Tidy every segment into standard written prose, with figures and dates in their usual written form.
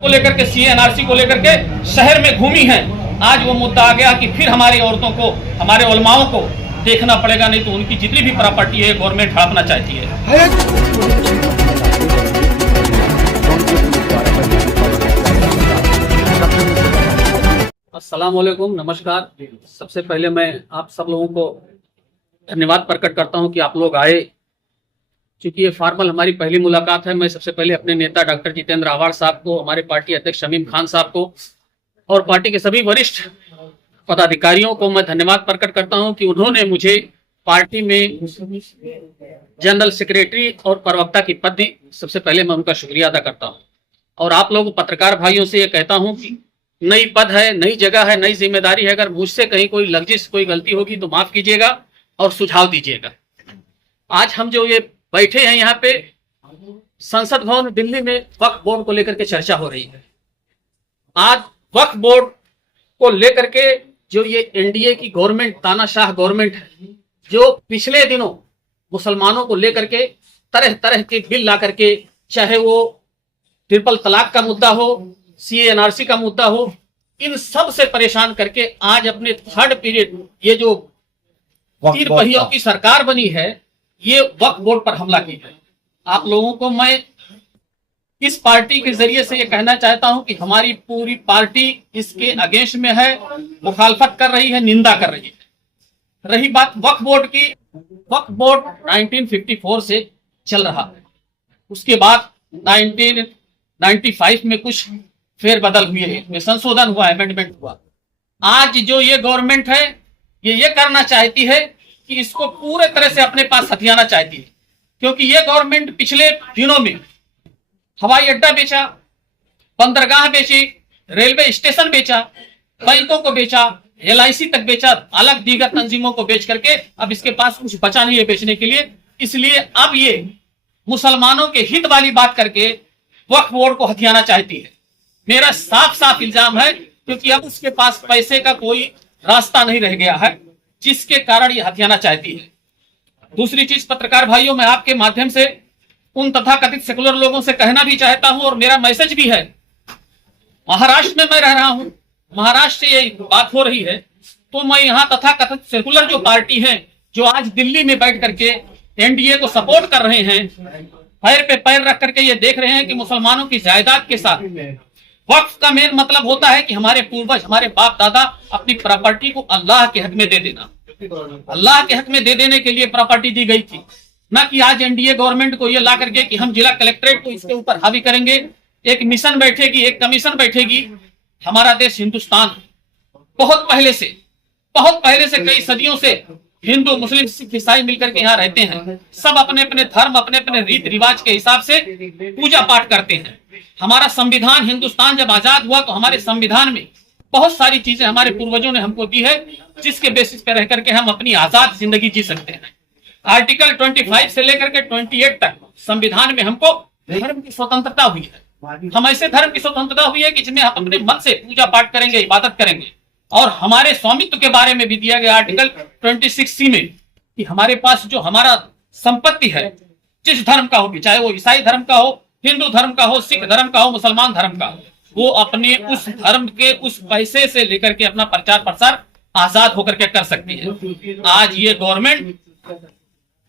को लेकर के सीए एनआरसी को लेकर के शहर में घूमी हैं। आज वो मुद्दा आ गया कि फिर हमारी औरतों को, हमारे उलमाओं को देखना पड़ेगा, नहीं तो उनकी जितनी भी प्रॉपर्टी है गवर्नमेंट हड़पना चाहती है। अस्सलाम वालेकुम, नमस्कार। सबसे पहले मैं आप सब लोगों को धन्यवाद प्रकट करता हूं कि आप लोग आए। चूंकि ये फॉर्मल हमारी पहली मुलाकात है, मैं सबसे पहले अपने नेता डॉक्टर जितेंद्र आवाड़ साहब को, हमारे पार्टी अध्यक्ष शमीम खान साहब को और पार्टी के सभी वरिष्ठ पदाधिकारियों को मैं धन्यवाद प्रकट करता हूं कि उन्होंने मुझे पार्टी में जनरल सेक्रेटरी और प्रवक्ता की पद दी। सबसे पहले मैं उनका शुक्रिया अदा करता हूं और आप लोग पत्रकार भाइयों से ये कहता हूं कि नई पद है, नई जगह है, नई जिम्मेदारी है। अगर मुझसे कहीं कोई लग्जिश, कोई गलती होगी तो माफ कीजिएगा और सुझाव दीजिएगा। आज हम जो ये बैठे हैं यहाँ पे संसद भवन दिल्ली में वक्फ बोर्ड को लेकर के चर्चा हो रही है। आज वक्फ बोर्ड को लेकर के जो ये एनडीए की गवर्नमेंट, तानाशाह गवर्नमेंट है, जो पिछले दिनों मुसलमानों को लेकर के तरह तरह के बिल ला करके, चाहे वो ट्रिपल तलाक का मुद्दा हो, सीए एनआरसी का मुद्दा हो, इन सब से परेशान करके आज अपने थर्ड पीरियड ये जो तीन पहियों की सरकार बनी है, ये वक्फ बोर्ड पर हमला की है। आप लोगों को मैं इस पार्टी के जरिए से ये कहना चाहता हूं कि हमारी पूरी पार्टी इसके अगेंस्ट में है, मुखालफत कर रही है, निंदा कर रही है। रही बात वक्फ बोर्ड की, वक्फ बोर्ड 1954 से चल रहा है। उसके बाद 1995 में कुछ फेरबदल हुए हैं, इसमें संशोधन हुआ, अमेंडमेंट हुआ। आज जो ये गवर्नमेंट है ये करना चाहती है कि इसको पूरे तरह से अपने पास हथियाना चाहती है, क्योंकि ये गवर्नमेंट पिछले दिनों में हवाई अड्डा बेचा, बंदरगाह बेची, रेलवे स्टेशन बेचा, बैंकों को बेचा, एलआईसी तक बेचा, अलग दीगर तंजीमों को बेच करके अब इसके पास कुछ बचा नहीं है बेचने के लिए। इसलिए अब ये मुसलमानों के हित वाली बात करके वक्फ बोर्ड को हथियाना चाहती है। मेरा साफ साफ इल्जाम है, क्योंकि अब उसके पास पैसे का कोई रास्ता नहीं रह गया है, जिसके कारण ये हथियाना चाहती है। दूसरी चीज, पत्रकार भाइयों, मैं आपके माध्यम से उन तथाकथित सेकुलर लोगों से कहना भी चाहता हूं और मेरा मैसेज भी है। महाराष्ट्र में मैं रह रहा हूं, महाराष्ट्र से ये बात हो रही है, तो मैं यहाँ तथाकथित सेकुलर जो पार्टी है, जो आज दिल्ली में बैठ करके एनडीए को सपोर्ट कर रहे हैं, पैर पे पैर रख करके ये देख रहे हैं कि मुसलमानों की जायदाद के साथ वक्फ का मेन मतलब होता है कि हमारे पूर्वज, हमारे बाप दादा अपनी प्रॉपर्टी को अल्लाह के हक में दे देना। अल्लाह के हक में दे देने के लिए प्रॉपर्टी दी गई थी, ना कि आज एनडीए गवर्नमेंट को ये ला करके कि हम जिला कलेक्ट्रेट को इसके ऊपर हावी करेंगे, एक मिशन बैठेगी, एक कमीशन बैठेगी। हमारा देश हिंदुस्तान बहुत पहले से कई सदियों से हिंदू, मुस्लिम, सिख, ईसाई मिलकर के यहाँ रहते हैं। सब अपने अपने धर्म, अपने अपने रीति रिवाज के हिसाब से पूजा पाठ करते हैं। हमारा संविधान, हिंदुस्तान जब आजाद हुआ तो हमारे संविधान में बहुत सारी चीजें हमारे पूर्वजों ने हमको दी है, जिसके बेसिस पे रह करके हम अपनी आजाद जिंदगी जी सकते हैं। आर्टिकल 25 से लेकर के 28 तक संविधान में हमको धर्म की स्वतंत्रता हुई है। हम ऐसे धर्म की स्वतंत्रता हुई है कि जिसमें हम अपने मन से पूजा पाठ करेंगे, इबादत करेंगे। और हमारे स्वामित्व के बारे में भी दिया गया आर्टिकल 26C में कि हमारे पास जो हमारा संपत्ति है, जिस धर्म का हो, चाहे वो ईसाई धर्म का हो, हिंदू धर्म का हो, सिख धर्म का हो, मुसलमान धर्म का हो, वो अपने उस धर्म के उस पैसे से लेकर के अपना प्रचार प्रसार आजाद होकर के कर सकती है। आज ये गवर्नमेंट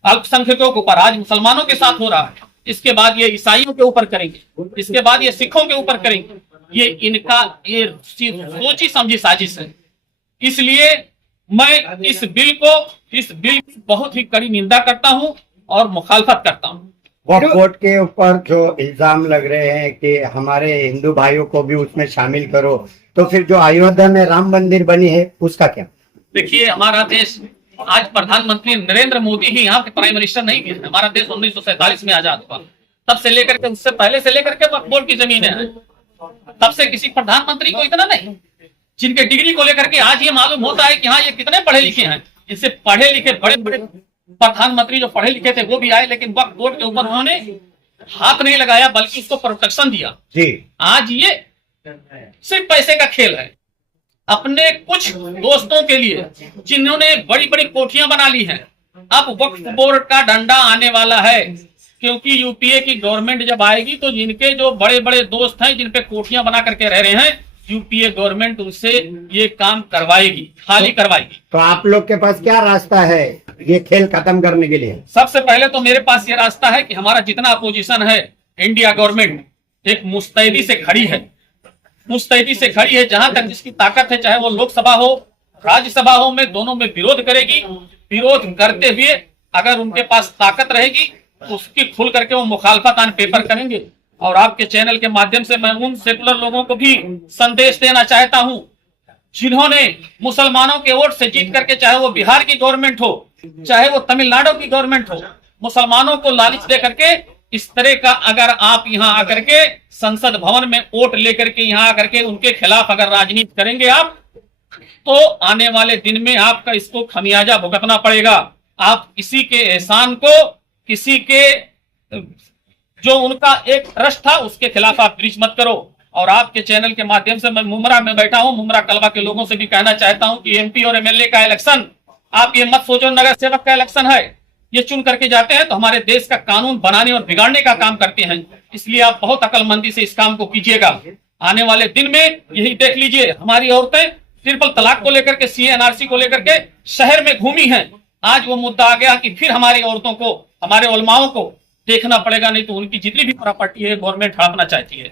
अल्पसंख्यकों के ऊपर, आज मुसलमानों के साथ हो रहा है, इसके बाद ये ईसाइयों के ऊपर करेंगे, इसके बाद ये सिखों के ऊपर करेंगे। ये इनका ये सोची समझी साजिश है। इसलिए मैं इस बिल की बहुत ही कड़ी निंदा करता हूं और मुखालफत करता हूं। वक्फ बोर्ड के ऊपर जो इल्जाम लग रहे हैं कि हमारे हिंदू भाइयों को भी उसमें शामिल करो, तो फिर जो अयोध्या में राम मंदिर बनी है उसका क्या? देखिए, हमारा देश आज प्रधानमंत्री नरेंद्र मोदी ही यहाँ के प्राइम मिनिस्टर नहीं है। हमारा देश 1947 में आजाद हुआ, तब से लेकर के, उससे पहले से लेकर के वक्फ बोर्ड की जमीन है। तब से किसी प्रधानमंत्री को इतना नहीं, जिनके डिग्री को लेकर के आज ये मालूम होता है कि हाँ ये कितने पढ़े लिखे हैं। इससे पढ़े लिखे बड़े बड़े प्रधानमंत्री जो पढ़े लिखे थे वो भी आए, लेकिन वक्फ बोर्ड के ऊपर उन्होंने हाथ नहीं लगाया, बल्कि उसको प्रोटेक्शन दिया जी। आज ये सिर्फ पैसे का खेल है। अपने कुछ दोस्तों के लिए जिन्होंने बड़ी बड़ी कोठियां बना ली हैं, अब वक्फ बोर्ड का डंडा आने वाला है। क्योंकि यूपीए की गवर्नमेंट जब आएगी तो जिनके जो बड़े बड़े दोस्त हैं, जिन पे कोठियां बना करके रह रहे हैं, यूपीए गवर्नमेंट उनसे ये काम करवाएगी, खाली करवाएगी। तो आप लोग के पास क्या रास्ता है ये खेल खत्म करने के लिए? सबसे पहले तो मेरे पास ये रास्ता है कि हमारा जितना अपोजिशन है, इंडिया गवर्नमेंट एक मुस्तैदी से खड़ी है, मुस्तैदी से खड़ी है। जहां तक जिसकी ताकत है, चाहे वो लोकसभा हो, राज्यसभा हो, में दोनों में विरोध करेगी। विरोध करते हुए अगर उनके पास ताकत रहेगी तो उसकी खुल करके वो मुखालफत आन पेपर करेंगे। और आपके चैनल के माध्यम से मैं उन सेकुलर लोगों को भी संदेश देना चाहता हूं जिन्होंने मुसलमानों के वोट से जीत करके, चाहे वो बिहार की गवर्नमेंट हो, चाहे वो तमिलनाडु की गवर्नमेंट हो, मुसलमानों को लालच दे करके इस तरह का अगर आप यहाँ आकर के संसद भवन में वोट लेकर के यहाँ आकर के उनके खिलाफ अगर राजनीति करेंगे आप, तो आने वाले दिन में आपका इसको खमियाजा भुगतना पड़ेगा। आप किसी के एहसान को, किसी के जो उनका एक ट्रस्ट था उसके खिलाफ आप ब्रीच मत करो। और आपके चैनल के माध्यम से मैं मुमरा में बैठा हूं, मुमरा कलवा के लोगों से भी कहना चाहता हूं कि एमपी और एमएलए का इलेक्शन आप ये मत सोचो नगर सेवक का इलेक्शन है। ये चुन करके जाते हैं तो हमारे देश का कानून बनाने और बिगाड़ने का काम करते हैं, इसलिए आप बहुत अक्लमंदी से इस काम को कीजिएगा। आने वाले दिन में यही देख लीजिए, हमारी औरतें ट्रिपल तलाक को लेकर के, सीएनआरसी को लेकर के शहर में घूमी हैं। आज वो मुद्दा आ गया कि फिर हमारी औरतों को, हमारे उलमाओं को देखना पड़ेगा, नहीं तो उनकी जितनी भी प्रॉपर्टी है गवर्नमेंट हड़पना चाहती है।